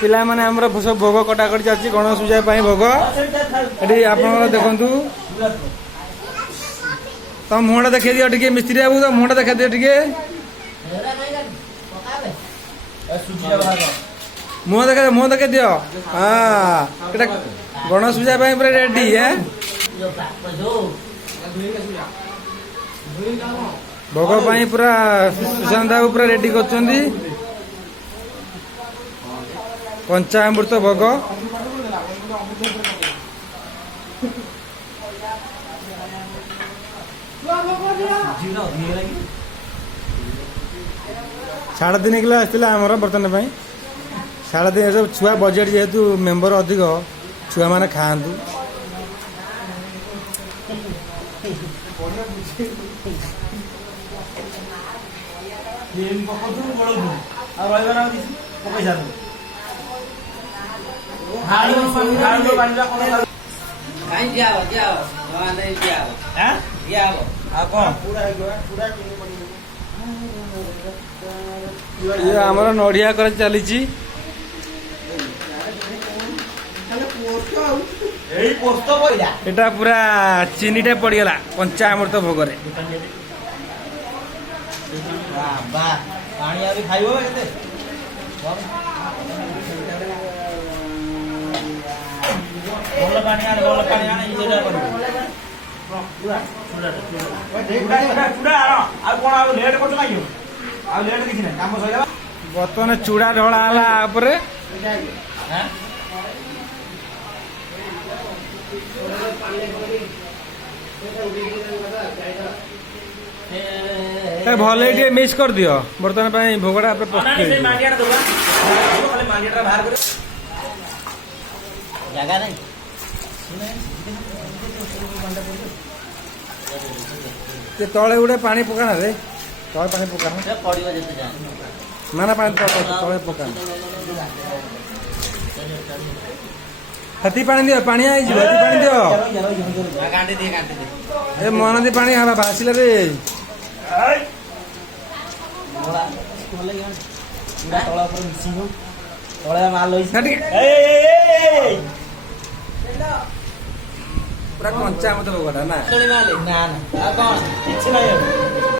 पिला माने हमर सब भोग कटाकटी चलछि गणेश पूजा पई भोग एठी आपन देखंतु तो मुहटा देखै दियो टिके मिस्त्री बाबू तो मुहटा देखै दियो टिके मुह देखै दियो हां एटा गणेश पूजा पई पूरा रेडी है भोग पई पूरा सुशांत बाबू पूरा रेडी करछंदी पंचामृत भोग साढ़े 3 किलो आसला आमर बर्तन साढ़े 3 सब छुआ बजेट जेहेतु मेंबर अधिक छुआ माने खाआंतु ये आमर नड़िया कर चली पूरा चीनीटा पड़गला पंचामृत भोगरे बर्तमान चूड़ा ढला भले मिक्स कर दियो बर्तमान भोगटा जगह नहीं तले गुटे पानी पकाना रे तले पानी पकाना ना पानी तले पकाना हाथी पानी दियो पानी आई हाथी पानी दियो ए महानदी पानी हवा भासिले रे पूरा कंचा मत भोगटा ना